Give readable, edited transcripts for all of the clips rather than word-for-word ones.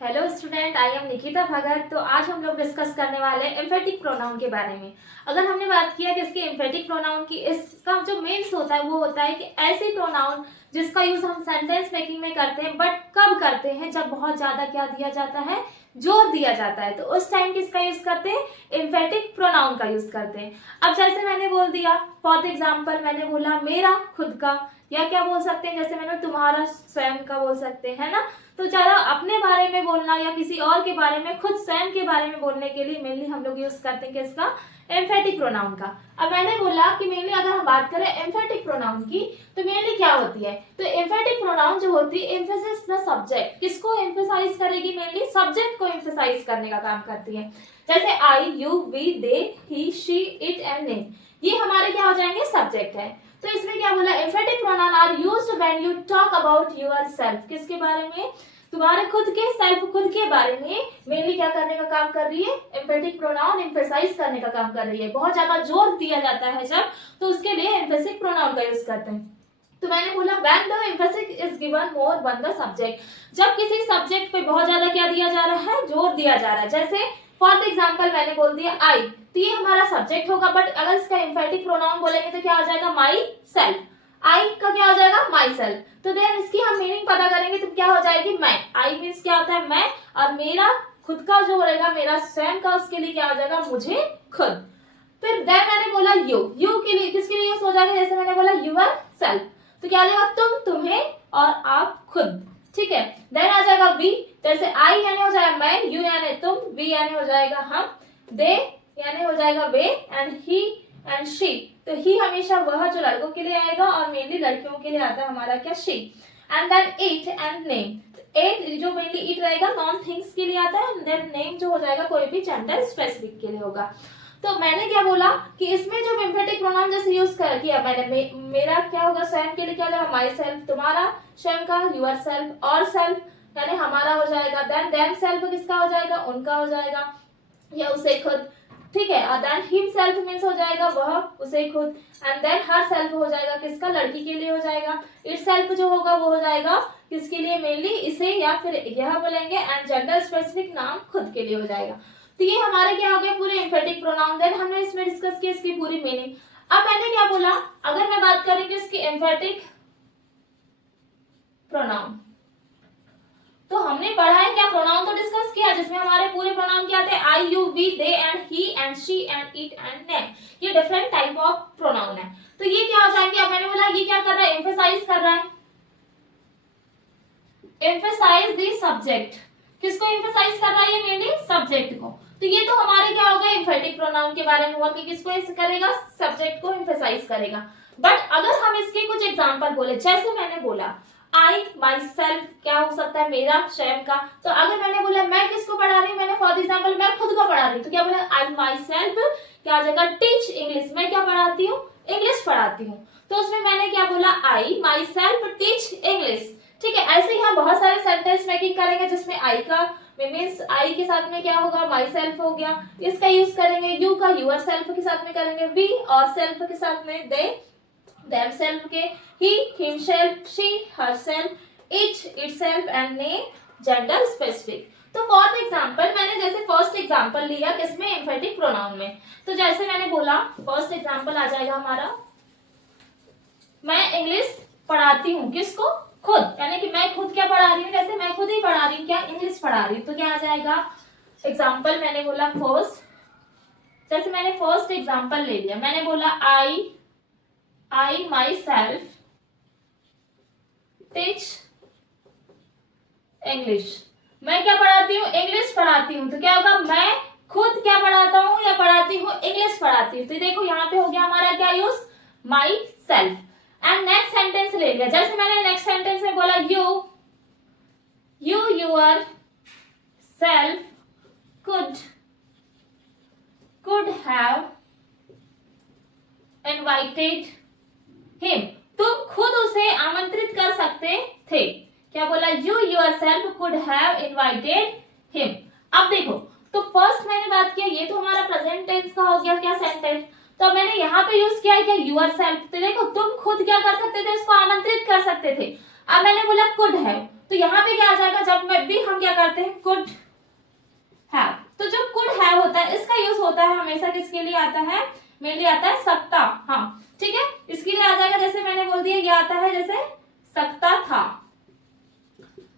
Hello student, I am Nikita Bhagat. तो आज हम लोग डिस्कस करने वाले हैं एम्फेटिक प्रोनाउन के बारे में। अगर हमने बात किया कि इसके एम्फेटिक प्रोनाउन की, इसका जो मीन्स होता है वो होता है कि ऐसे प्रोनाउन जिसका यूज हम सेंटेंस मेकिंग में करते हैं, बट कब करते हैं? जब बहुत ज्यादा क्या दिया जाता है, जोर दिया जाता है, तो उस टाइम किसका यूज करते हैं? एम्फेटिक प्रोनाउन का यूज करते हैं। अब जैसे मैंने बोल दिया, फॉर एग्जाम्पल मैंने बोला मेरा खुद का, या क्या बोल सकते हैं, जैसे मैंने तुम्हारा स्वयं का बोल सकते हैं ना। तो ज्यादा अपने बारे में बोलना या किसी और के बारे में, खुद स्वयं के बारे में बोलने के लिए मेनली हम लोग यूज करते हैं किसका? एम्फेटिक प्रोनाउन का। अब मैंने बोला कि मेनली अगर हम बात करें एम्फेटिक प्रोनाउन की, तो मेनली क्या होती है? तो एम्फेटिक प्रोनाउन जो होती है, एम्फेसिस द सब्जेक्ट, किसको एम्फेसाइज करेगी? मेनली सब्जेक्ट को एम्फेसाइज करने का काम करती है। जैसे I, you, we, they, he, she, it and name, ये हमारे क्या हो जाएंगे? सब्जेक्ट है। तो इसमें क्या बोला? Emphatic pronoun are used when you talk about yourself, किसके बारे में? तुम्हारे खुद के, सेल्फ, खुद के बारे में मेनली क्या करने का काम कर रही है? एम्फेटिक प्रोनाउन एम्फेसाइज करने का काम कर रही है। बहुत ज्यादा जोर दिया जाता है जब, तो उसके लिए एम्फेसिक प्रोनाउन का यूज करते हैं। तो मैंने बोला when the emphasis is given more one the subject, जब किसी सब्जेक्ट पे बहुत ज्यादा क्या दिया जा रहा है? जोर दिया जा रहा है। जैसे फॉर एग्जाम्पल मैंने बोल दिया आई, तो ये हमारा सब्जेक्ट होगा, बट अगर इसका एम्फेटिक प्रोनाउन बोलेंगे तो क्या हो जाएगा? My self. आई का क्या हो जाएगा? My self. तो देन इसकी हम मीनिंग पता करेंगे तो क्या हो जाएगी? मैं। आई मीन्स क्या होता है? मैं। और मेरा खुद का जो रहेगा, मेरा स्वयं का, उसके लिए क्या हो जाएगा? मुझे खुद। फिर देन मैंने बोला यू, यू के लिए, किसके लिए यूज हो जाएगा? जैसे मैंने बोला यूर सेल्फ, तो क्या आ जाएगा? तुम, तुम्हें, और आप, खुद। ठीक है। देन आ जाएगा वी, जैसे आई यानी हो जाएगा मैं, यू यानी तुम, वी यानी हो जाएगा हम, दे यानी हो जाएगा वे, एंड ही एंड शी। तो ही हमेशा वह जो लड़कों के लिए आएगा, और मेनली लड़कियों के लिए आता है हमारा क्या? She. And then it and name, एट जो मेनली इट रहेगा नॉन थिंग्स के लिए आता है, देन नेम जो हो जाएगा कोई भी जेंडर स्पेसिफिक के लिए होगा। तो मैंने क्या बोला कि इसमें जो एम्फेटिक प्रोनाउन जैसे यूज कर किया मैंने, मेरा क्या होगा? स्वयं के लिए क्या हो जाएगा? My self. तुम्हारा स्वयं का यूर सेल्फ, और सेल्फ यानी हमारा हो जाएगा। देन देम सेल्फ किसका हो जाएगा? उनका हो जाएगा, या उसे खुद। ठीक है। और देन हिम सेल्फ मीन्स हो जाएगा वह, उसे खुद। एंड देन हर सेल्फ हो जाएगा किसका? लड़की के लिए हो जाएगा। इट सेल्फ जो होगा वो हो जाएगा किसके लिए? मेनली इसे, या फिर यह बोलेंगे। एंड जेंडर स्पेसिफिक नाम खुद के लिए हो जाएगा। तो ये हमारे क्या हो गए? पूरे एम्फेटिक प्रोनाउन। देन हमने इसमें डिस्कस किया इसकी पूरी मीनिंग। अब मैंने क्या बोला, अगर मैं बात करें कि इसकी एम्फेटिक प्रोनाउन, तो हमने पढ़ा है क्या? प्रोनाउन तो डिस्कस किया, जिसमें हमारे पूरे प्रोनाउन क्या आते हैं? I, you, we, they and he and she and it and name. ये डिफरेंट टाइप ऑफ प्रोनाउन है। तो ये क्या हो जाएंगे? अब मैंने बोला ये क्या कर रहा है? एम्फेसाइज कर रहा है। एम्फेसाइज द सब्जेक्ट, किसको एम्फेसाइज कर रहा है? ये मेनली सब्जेक्ट को। तो ये तो हमारे क्या होगा? एम्फेटिक प्रोनाउन के बारे में हुआ कि किसको करेगा? सब्जेक्ट को एम्फेसाइज करेगा। बट अगर हम इसके कुछ एग्जांपल बोले, जैसे मैंने बोला आई माई सेल्फ, क्या हो सकता है? मेरा, स्वयं का। तो अगर मैंने बोला मैं किसको पढ़ा रही हूँ, मैंने फॉर एग्जाम्पल मैं खुद को पढ़ा रही हूँ, तो क्या बोला? आई माई सेल्फ क्या आ जाएगा? टीच इंग्लिश, मैं क्या पढ़ाती हूँ? इंग्लिश पढ़ाती हूँ। तो उसमें मैंने क्या बोला? आई माई सेल्फ टीच इंग्लिश। ठीक है। ऐसे ही हम बहुत सारे सेंटेंस मेकिंग करेंगे जिसमें आई का मीन्स आई के साथ में क्या होगा? माई सेल्फ हो गया, इसका यूज करेंगे। यू का यूर सेल्फ के साथ में करेंगे। वी और सेल्फ के साथ में दे देम सेल्फ के, he himself, she herself, it itself and name gender specific. तो फॉर एग्जांपल मैंने जैसे फर्स्ट एग्जांपल लिया किसमें? एम्फेटिक प्रोनाउन में। तो जैसे मैंने बोला फर्स्ट एग्जांपल आ जाएगा हमारा, मैं इंग्लिश पढ़ाती हूँ, किसको? खुद, यानी कि मैं खुद क्या पढ़ा रही हूँ? जैसे मैं खुद ही पढ़ा रही हूँ, क्या? इंग्लिश पढ़ा रही हूँ। तो क्या आ जाएगा? एग्जाम्पल मैंने बोला फर्स्ट, जैसे मैंने फर्स्ट एग्जाम्पल ले लिया, मैंने बोला आई माई सेल्फ टीच इंग्लिश, मैं क्या पढ़ाती हूँ? इंग्लिश पढ़ाती हूँ। तो क्या होगा? मैं खुद क्या पढ़ाता हूँ या पढ़ाती हूँ? इंग्लिश पढ़ाती हूँ। तो देखो यहाँ पे हो गया हमारा क्या use? Myself. And next sentence ले लिया, जैसे मैंने नेक्स्ट सेंटेंस में बोला you yourself could have invited him, तुम खुद उसे आमंत्रित कर सकते थे। क्या बोला? You your self could have invited him. अब देखो, तो फर्स्ट मैंने बात किया, ये तो हमारा प्रेजेंट टेंस का हो गया क्या? सेंटेंस। तो मैंने यहाँ पे यूज किया है क्या? Yourself. तो देखो तुम खुद क्या कर सकते थे? उसको आमंत्रित कर सकते थे। अब मैंने बोला कुड हैव, तो यहाँ पे क्या आ जाएगा, जब में भी हम क्या करते हैं, कुड हैव। तो जो कुड हैव होता है इसका यूज होता है हमेशा किसके लिए आता है, मेनली आता है सकता। हाँ ठीक है, इसके लिए आ जाएगा, जैसे मैंने बोल दिया ये आता है जैसे सकता था,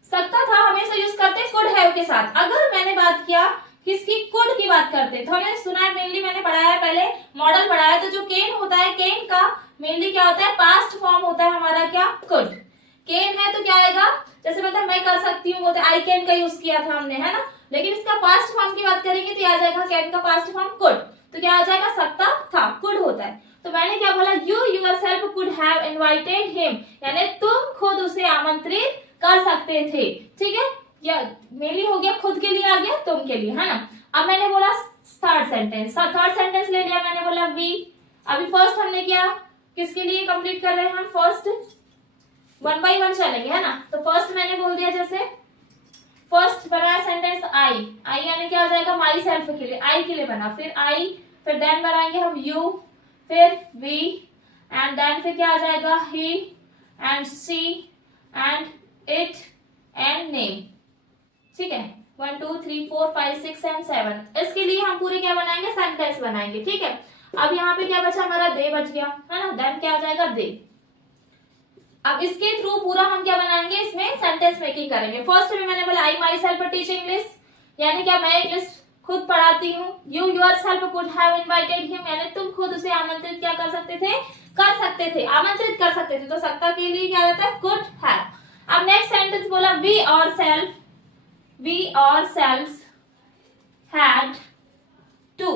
सकता था हमेशा यूज करते हैं कुड हैव के साथ। अगर मैंने बात किया किसकी, कुड की बात करते हैं, तो हमने सुना है, मेनली मैंने पढ़ाया है, पहले मॉडल पढ़ाया है, तो जो केन होता है, केन का मेनली क्या होता है, पास्ट फॉर्म होता है हमारा क्या, कुड। केन है तो क्या आएगा, जैसे मतलब मैं कर सकती हूँ, बोलते आई कैन का यूज किया था हमने, है ना, लेकिन इसका पास्ट फॉर्म की बात करेंगे तो आ जाएगा कैन का पास्ट फॉर्म कुड, तो क्या आ जाएगा, सकता था, कुड होता है। तो मैंने क्या बोला, you yourself could have invited him, यानी तुम खुद उसे आमंत्रित कर सकते थे, ठीक है, या मेनली हो गया, खुद के लिए आ गया, तुम के लिए, है ना। अब मैंने बोला थर्ड सेंटेंस, थर्ड सेंटेंस ले लिया मैंने, बोला वी। अभी फर्स्ट हमने क्या, किसके लिए कंप्लीट कर रहे हैं हम, फर्स्ट वन बाय वन चलेंगे, है ना। तो फर्स्ट मैंने बोल दिया, जैसे फर्स्ट बनाया सेंटेंस आई, आई यानी क्या आ जाएगा, माई सेल्फ के लिए, आई के लिए बना, फिर आई, फिर देन बनाएंगे हम यू, फिर वी, एंड देन फिर क्या आ जाएगा, he and she and it and name, ठीक है। 1 2 3 4 5 6 एंड 7, इसके लिए हम पूरे क्या बनाएंगे, सेंटेंस बनाएंगे, ठीक है। अब यहाँ पे क्या बचा हमारा, दे बच गया, है ना, देन क्या आ जाएगा, दे। अब इसके थ्रू पूरा हम क्या बनाएंगे, इसमें सेंटेंस मेकिंग करेंगे। फर्स्ट में मैंने बोला आई माई सेल्फ टीच इंग्लिश, यानी क्या, मैं इंग्लिश खुद पढ़ाती हूँ। You yourself could have invited him, यानी तुम खुद उसे आमंत्रित क्या कर सकते थे, आमंत्रित कर सकते थे, तो सकता के लिए क्या रहता है, कुड हैव। अब नेक्स्ट सेंटेंस बोला we ourselves had to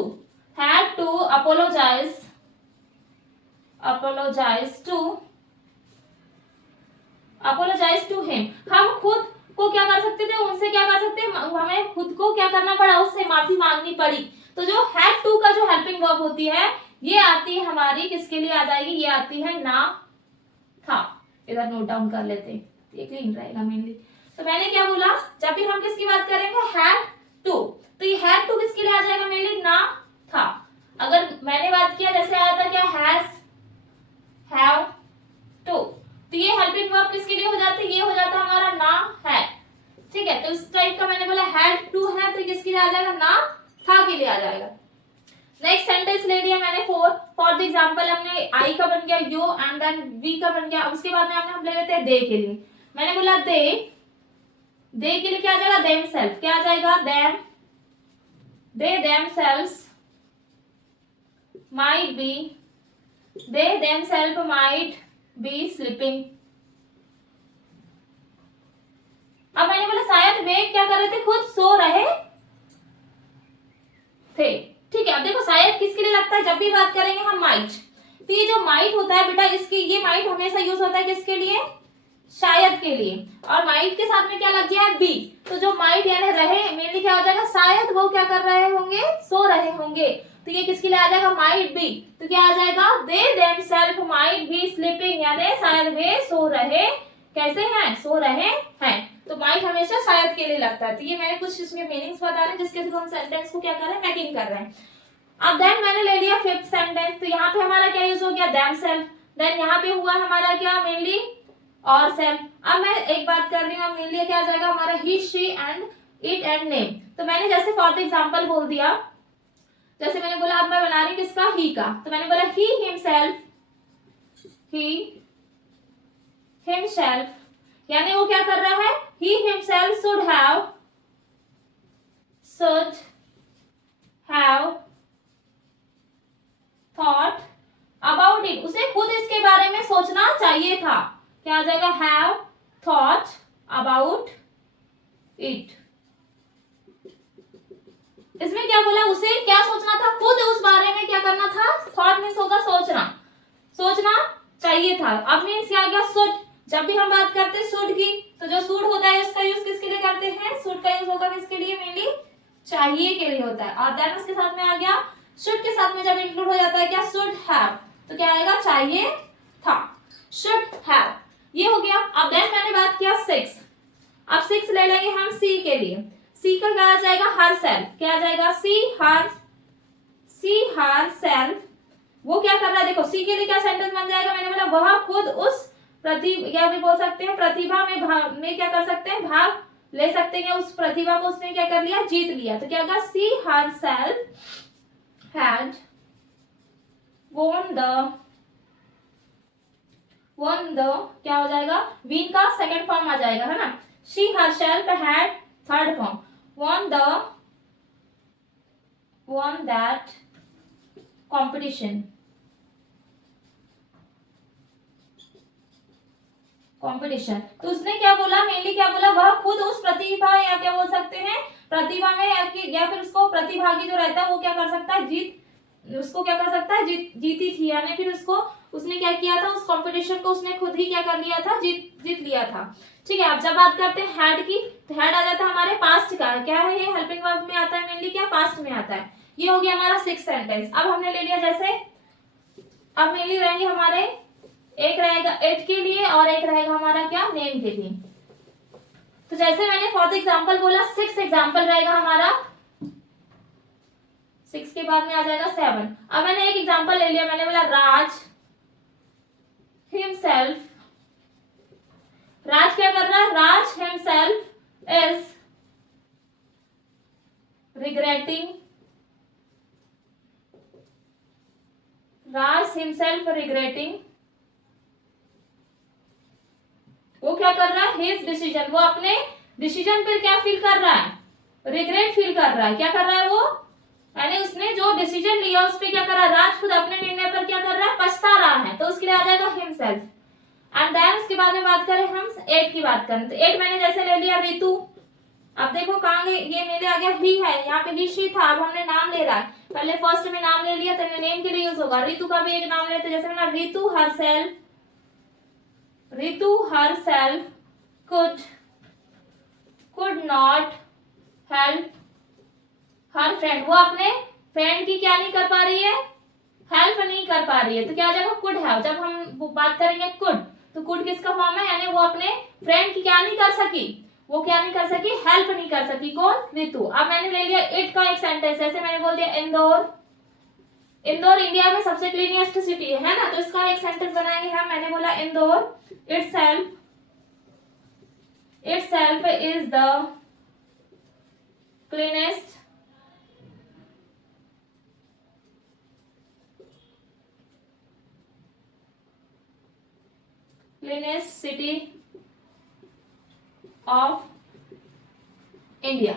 apologize to him, हम खुद को क्या कर सकते थे, उनसे क्या कर सकते, हमें खुद को क्या करना पड़ा, उससे माफी मांगनी पड़ी। तो जो had to का जो हेल्पिंग वर्ब होती है, ये आती है हमारी किसके लिए आ जाएगी, ये आती है ना था, इधर नोट डाउन कर लेते हैं, ये क्लीन रहेगा मेनली। तो मैंने क्या बोला, जब भी हम किसकी बात करेंगे, had to, तो ये had to किसके लिए आ जाएगा, मेनली ना था। अगर मैंने बात किया, जैसे आया था क्या, has, have, to, तो ये हेल्पिंग वर्ब किसके लिए हो जाती है, ये हो जाता है हमारा ना है, ठीक है। तो इस टाइप का मैंने बोला had to है, तो किसके लिए आ जाएगा, ना था के लिए आ जाएगा। नेक्स्ट सेंटेंस ले लिया मैंने फॉर द एग्जांपल, हमने आई का बन गया यो, एंड देन वी का बन गया। अब उसके बाद में हम ले लेते हैं दे के लिए। मैंने बोला दे के लिए क्या आ जाएगा, देमसेल्फ, क्या आ जाएगा, they themselves might be sleeping. अब मैंने बोला शायद वे क्या कर रहे थे, खुद सो रहे थे, ठीक है। अब देखो शायद किसके लिए लगता है, जब भी बात करेंगे हम माइट, तो ये जो माइट होता है बेटा, इसकी ये माइट हमेशा यूज होता है किसके लिए, शायद के लिए, और माइट के साथ में क्या लग गया है, बी। तो जो माइट यानी रहे, मेनली क्या हो जाएगा, शायद वो क्या कर रहे होंगे, सो रहे होंगे, तो ये किसके लिए आ जाएगा, माइट बी। तो क्या आ जाएगा, they themselves might be sleeping, यानी शायद वे सो रहे, कैसे हैं, सो रहे हैं। तो माइट हमेशा शायद के लिए लगता है। तो ये मैंने कुछ इसमें मीनिंग्स बता रहे हैं, जिसके थ्रू हम सेंटेंस को क्या कर रहे हैं, मेकिंग कर रहे हैं। अब देन मैंने ले लिया फिफ्थ सेंटेंस, तो यहाँ पे हमारा क्या यूज हो गया, देमसेल्फ, देन यहाँ पे हुआ हमारा क्या, मेनली और सेल्फ। अब मैं एक बात कर रही हूँ, अब मेनली क्या आ जाएगा हमारा, he she and it and name. तो मैंने जैसे फॉर द एग्जांपल बोल दिया, जैसे मैंने बोला, अब मैं बना रही हूँ किसका, ही का, तो मैंने बोला ही हिमसेल्फ, यानी वो क्या कर रहा है, he himself should have thought about it, उसे खुद इसके बारे में सोचना चाहिए था, क्या आ जाएगा, हैव थॉट अबाउट इट। इसमें क्या बोला, उसे क्या सोचना था, खुद उस बारे में क्या करना था, थॉट मीन्स होगा सोचना चाहिए था। अब मीन्स क्या आ गया, शुड, जब भी हम बात करते हैं शुड की, तो जो शुड होता है इसका यूज किसके लिए करते हैं, शुड का यूज होगा किसके लिए, मेनली चाहिए के लिए होता है। और देन उसके साथ में आ गया, शुड के साथ में जब इंक्लूड हो जाता है क्या, शुड हैव, तो क्या आएगा, चाहिए था, शुड हैव, ये हो गया। अब देन मैंने बात किया 6, अब 6 ले लेंगे हम सी के लिए। सी का क्या आ जाएगा, हर सेल्फ, क्या आ जाएगा, सी हर सेल्फ, वो क्या कर रहा है, देखो सी के लिए क्या सेंटेंस बन जाएगा, मैंने बोला वह खुद उस क्या भी बोल सकते हैं, प्रतिभा में क्या कर सकते हैं, भाग ले सकते हैं। उस प्रतिभा को उसने क्या कर लिया, जीत लिया। तो क्या होगा, सी herself had won the क्या हो जाएगा, विन का सेकंड फॉर्म आ जाएगा, है ना। She herself had third form, won that competition तो उसने क्या बोला, मेनली क्या बोला, वह खुद उस प्रतिभा या क्या बोल सकते हैं, प्रतिभा में या फिर उसको प्रतिभागी जो रहता है वो क्या कर सकता है, उसको क्या कर सकता है, जीती थी, यानी फिर उसने क्या किया था, उस कंपटीशन को उसने खुद ही क्या कर लिया था, जीत लिया था। ठीक है, अब जब बात करते हैं हैड की, तो हैड आ जाता है हमारे पास्ट का, क्या है ये, हेल्पिंग वर्ब में आता है, मेनली क्या पास्ट में आता है। ये हो गया हमारा 6 सेंटेंस। अब हमने ले लिया, जैसे अब मेनली रहेंगे हमारे, एक रहेगा एट के लिए और एक रहेगा हमारा क्या, नेम के लिए। तो जैसे मैंने फॉर एग्जाम्पल बोला, 6 एग्जाम्पल रहेगा हमारा, 6 के बाद में आ जाएगा 7। अब मैंने एक एग्जाम्पल ले लिया, मैंने बोला राज हिमसेल्फ, राज क्या कर रहा है, Raj himself is regretting, Raj himself regretting, वो क्या कर रहा है, हिज डिसीजन, वो अपने डिसीजन पर क्या फील कर रहा है, रिग्रेट फील कर रहा है। क्या कर रहा है वो, यानी उसने जो डिसीजन लिया उस पर क्या कर रहा है, राज खुद अपने निर्णय पर क्या कर रहा है, पछता रहा है। तो उसके लिए आ जाएगा हिमसेल्फ। एंड देन उसके बाद में बात करें हम 8 की बात करें, तो 8 मैंने जैसे ले लिया रितु। अब देखो कहाँ ये मेरे आ गया, ही है, यहाँ पे ही शी था, अब हमने नाम ले रहा है, पहले फर्स्ट में नाम ले लिया तो नेम के लिए यूज होगा। रितु का भी एक नाम लेते, जैसे मैंने Ritu herself could not help her friend, वो अपने फ्रेंड की क्या नहीं कर पा रही है, हेल्प नहीं कर पा रही है। तो क्या आ जाएगा, कुड हैव। जब हम बात करेंगे कुड, तो कुड किसका फॉर्म है, यानी वो अपने फ्रेंड की क्या नहीं कर सकी, वो क्या नहीं कर सकी, हेल्प नहीं कर सकी, कौन, रितु। अब मैंने ले लिया इट का एक सेंटेंस, जैसे मैंने बोल दिया इंदौर इंडिया में सबसे क्लीनेस्ट सिटी है ना, तो इसका एक सेंटेंस बनाएंगे हम। मैंने बोला Indore itself is the cleanest city of India।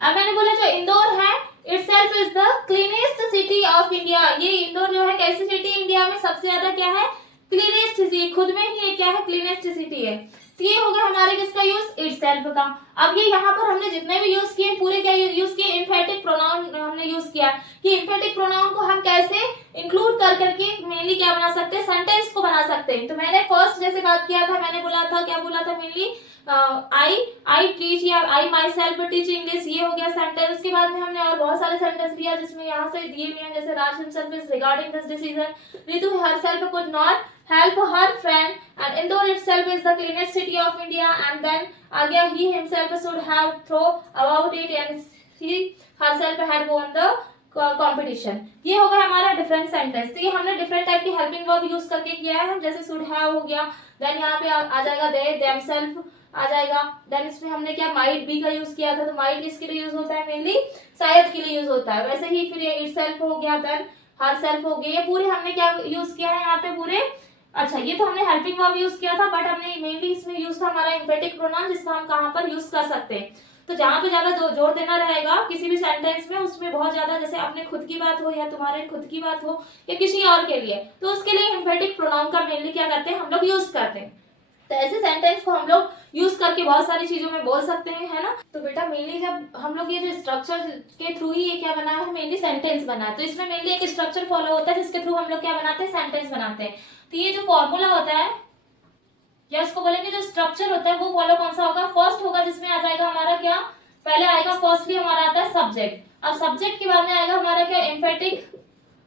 अब मैंने बोला जो इंदौर है, itself is the cleanest city of India, ये इंदौर जो है कैसी सिटी, इंडिया में सबसे ज्यादा क्या है, क्लीनेस्ट सिटी, खुद में ही ये क्या है, क्लीनेस्ट सिटी है। तो ये हो गया हमारे किसका यूज, इटसेल्फ का। अब ये यहाँ पर हमने जितने भी यूज किए पूरे क्या यूज किए, एम्फेटिक प्रोनाउन हमने यूज किया, कि एम्फेटिक प्रोनाउन को हम कैसे इंक्लूड कर करके मेनली क्या बना सकते हैं, सेंटेंस को बना सकते हैं। तो मैंने फर्स्ट जैसे बात किया था, मैंने बोला था, क्या बोला था, मेनली आई टीच या आई माई सेल्फ टीच इंग्लिश, ये हो गया सेंटेंस। उसके बाद में हमने और बहुत सारे सेंटेंस लिया जिसमें यहाँ से दिए हुए हैं, जैसे Raj himself is regarding this decision, Ritu herself could not help her friend, and Indore itself is the cleanest city of India, and then आ गया he himself should have thought about it and he herself had won the competition। ये हो गया हमारा different sentence. तो ये हमने different type की helping verb use करके किया है, जैसे should have हो गया, देन यहाँ पे आ जाएगा they themselves आ जाएगा, देन इसमें हमने क्या might be का यूज किया था, तो might किसके लिए यूज होता है, मेनली शायद के लिए यूज होता है। वैसे ही फिर ये itself हो गया, देन herself हो गया, ये पूरे हमने क्या यूज किया है यहाँ पे पूरे। अच्छा, ये तो हमने हेल्पिंग वर्ब यूज किया था, बट हमने मेनली इसमें यूज था हमारा एम्फेटिक प्रोनाउन, जिसका हम कहाँ पर यूज कर सकते हैं। तो जहाँ पे ज्यादा जोर देना रहेगा किसी भी सेंटेंस में, उसमें बहुत ज्यादा, जैसे अपने खुद की बात हो या तुम्हारे खुद की बात हो या किसी और के लिए, तो उसके लिए एम्फेटिक प्रोनाउन का मेनली क्या करते हैं हम लोग यूज करते हैं। तो ऐसे सेंटेंस को हम लोग यूज करके बहुत सारी चीजों में बोल सकते हैं, है ना। तो बेटा मेनली जब हम लोग ये जो स्ट्रक्चर के थ्रू ही ये क्या बना है, मेनली सेंटेंस बना है। तो इसमें मेनली एक स्ट्रक्चर फॉलो होता है जिसके थ्रू हम लोग क्या बनाते हैं, सेंटेंस बनाते हैं। तो ये जो फॉर्मूला होता है या इसको बोलेंगे जो स्ट्रक्चर होता है, वो फॉलो कौन सा होगा, फर्स्ट होगा, जिसमें आ जाएगा हमारा क्या, पहले आएगा फर्स्टली हमारा आता है सब्जेक्ट। अब सब्जेक्ट के बाद में आएगा हमारा क्या, एम्फेटिक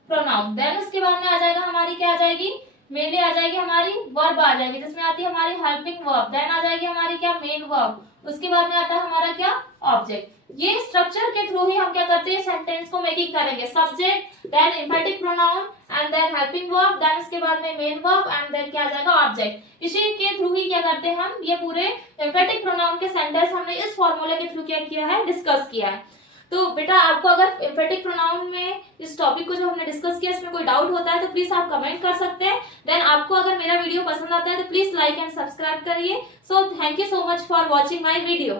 प्रोनाउन, देन उसके बाद में आ जाएगा हमारी क्या आ जाएगी, मेनली आ जाएगी हमारी वर्ब आ जाएगी, जिसमें आती है हमारी हेल्पिंग वर्ब, देन आ जाएगी हमारी क्या, मेन वर्ब, उसके बाद में आता है हमारा क्या, ऑब्जेक्ट। ये स्ट्रक्चर के थ्रू ही हम क्या करते हैं, सेंटेंस को मेकिंग करेंगे। Subject, then emphatic pronoun and then helping verb, then इसके बाद में मेन वर्ब एंड देन क्या आ जाएगा, ऑब्जेक्ट। इसी के थ्रू ही क्या करते हैं हम, ये पूरे एम्फेटिक प्रोनाउन के सेंटेंस हमने इस फॉर्मूले के थ्रू क्या किया है, डिस्कस किया है। तो बेटा आपको अगर एम्फेटिक प्रोनाउन में इस टॉपिक को जो हमने डिस्कस किया इसमें कोई डाउट होता है तो प्लीज आप कमेंट कर सकते हैं। देन आपको अगर मेरा वीडियो पसंद आता है तो प्लीज लाइक एंड सब्सक्राइब करिए। So thank you so much for watching my video.